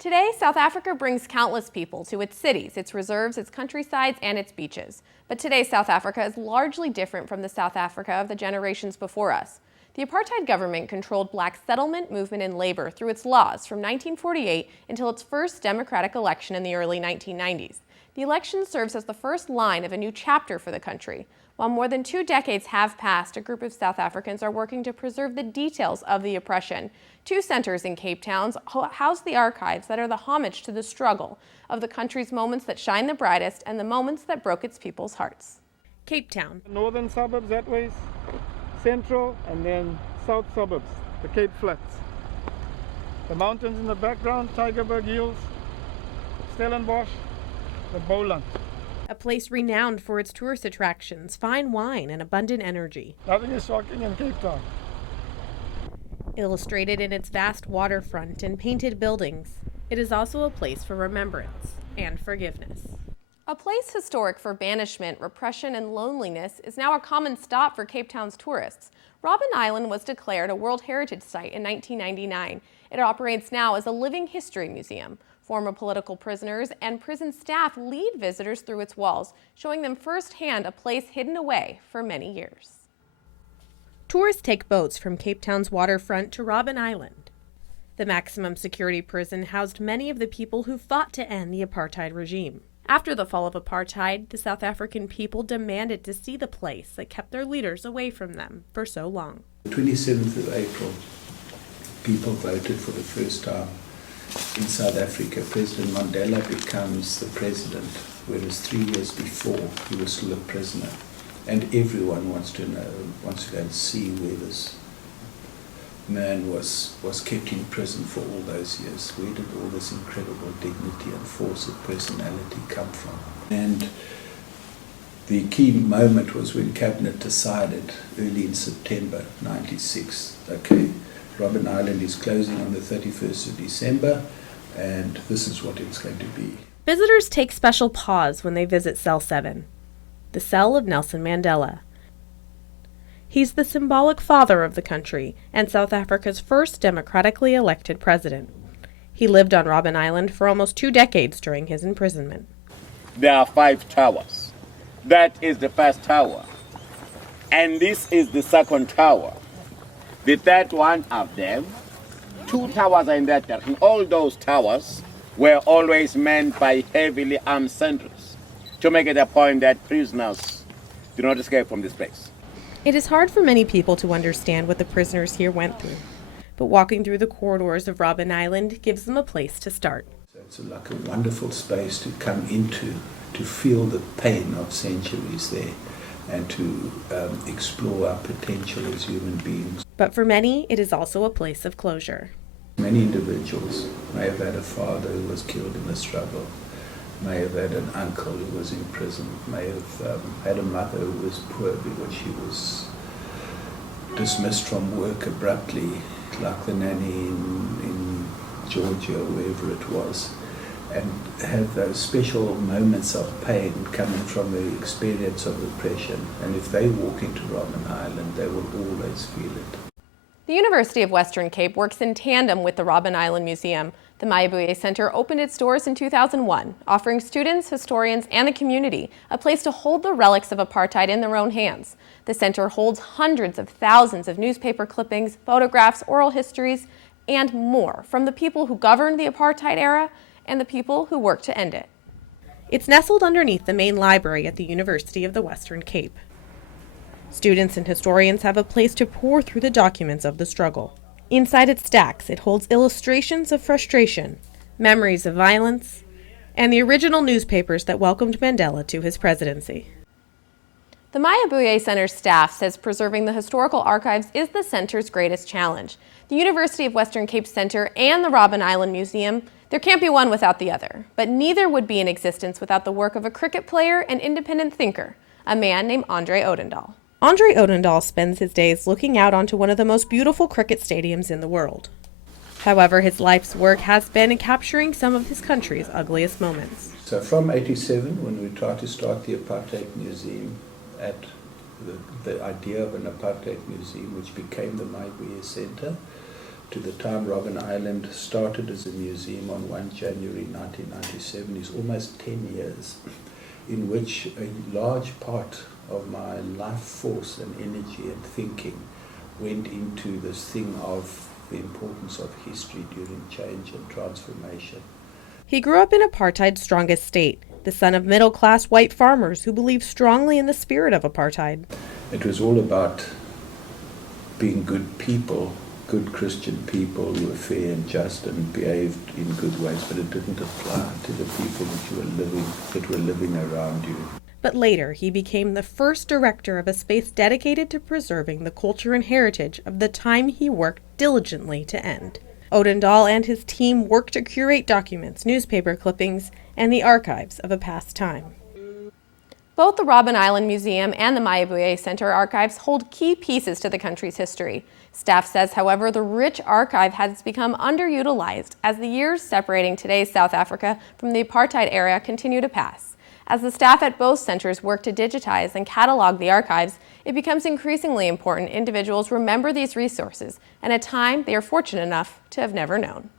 Today, South Africa brings countless people to its cities, its reserves, its countrysides, and its beaches. But today, South Africa is largely different from the South Africa of the generations before us. The apartheid government controlled black settlement, movement, and labor through its laws from 1948 until its first democratic election in the early 1990s. The election serves as the first line of a new chapter for the country. While more than 2 decades have passed, a group of South Africans are working to preserve the details of the oppression. 2 centers in Cape Town house the archives that are the homage to the struggle of the country's moments that shine the brightest and the moments that broke its people's hearts. Cape Town. Northern suburbs that way, central, and then south suburbs, the Cape Flats. The mountains in the background, Tygerberg Hills, Stellenbosch, the Boland. A place renowned for its tourist attractions, fine wine, and abundant energy. Nothing is shocking in Cape Town. Illustrated in its vast waterfront and painted buildings, it is also a place for remembrance and forgiveness. A place historic for banishment, repression, and loneliness is now a common stop for Cape Town's tourists. Robben Island was declared a World Heritage Site in 1999. It operates now as a living history museum. Former political prisoners and prison staff lead visitors through its walls, showing them firsthand a place hidden away for many years. Tourists take boats from Cape Town's waterfront to Robben Island. The maximum security prison housed many of the people who fought to end the apartheid regime. After the fall of apartheid, the South African people demanded to see the place that kept their leaders away from them for so long. The 27th of April, people voted for the first time in South Africa. President Mandela becomes the president, whereas 3 years before he was still a prisoner. And everyone wants to know, wants to go and see where this man was kept in prison for all those years. Where did all this incredible dignity and force of personality come from? And the key moment was when Cabinet decided early in September 96, okay, Robben Island is closing on the 31st of December, and this is what it's going to be. Visitors take special pause when they visit Cell 7, the cell of Nelson Mandela. He's the symbolic father of the country and South Africa's first democratically elected president. He lived on Robben Island for almost 2 decades during his imprisonment. There are 5 towers. That is the first tower. And this is the second tower. The third one up there. 2 towers are in that direction. All those towers were always manned by heavily armed sentries to make it a point that prisoners do not escape from this place. It is hard for many people to understand what the prisoners here went through, but walking through the corridors of Robben Island gives them a place to start. So it's like a wonderful space to come into, to feel the pain of centuries there, and to explore our potential as human beings. But for many, it is also a place of closure. Many individuals may have had a father who was killed in the struggle, may have had an uncle who was in prison, may have had a mother who was poor because she was dismissed from work abruptly, like the nanny in Georgia or wherever it was, and have those special moments of pain coming from the experience of oppression. And if they walk into Robben Island, they will always feel it. The University of Western Cape works in tandem with the Robben Island Museum. The Mayabuye Center opened its doors in 2001, offering students, historians, and the community a place to hold the relics of apartheid in their own hands. The center holds hundreds of thousands of newspaper clippings, photographs, oral histories, and more from the people who governed the apartheid era and the people who worked to end it. It's nestled underneath the main library at the University of the Western Cape. Students and historians have a place to pore through the documents of the struggle. Inside its stacks, it holds illustrations of frustration, memories of violence, and the original newspapers that welcomed Mandela to his presidency. The Mayabuye Center's staff says preserving the historical archives is the center's greatest challenge. The University of Western Cape Center and the Robben Island Museum, there can't be one without the other, but neither would be in existence without the work of a cricket player and independent thinker, a man named Andre Odendaal. Andre Odendaal spends his days looking out onto one of the most beautiful cricket stadiums in the world. However, his life's work has been in capturing some of his country's ugliest moments. So from 87, when we tried to start the Apartheid Museum, at the idea of an Apartheid Museum, which became the Mayabuye Center, to the time Robben Island started as a museum on 1 January 1997 is almost 10 years, in which a large part of my life force and energy and thinking went into this thing of the importance of history during change and transformation. He grew up in apartheid's strongest state, the son of middle-class white farmers who believed strongly in the spirit of apartheid. It was all about being good people, good Christian people who were fair and just and behaved in good ways, but it didn't apply to the people that were living around you. But later, he became the first director of a space dedicated to preserving the culture and heritage of the time he worked diligently to end. Odendaal and his team worked to curate documents, newspaper clippings, and the archives of a past time. Both the Robben Island Museum and the Mayabuye Center archives hold key pieces to the country's history. Staff says, however, the rich archive has become underutilized as the years separating today's South Africa from the apartheid era continue to pass. As the staff at both centers work to digitize and catalog the archives, it becomes increasingly important individuals remember these resources and a time they are fortunate enough to have never known.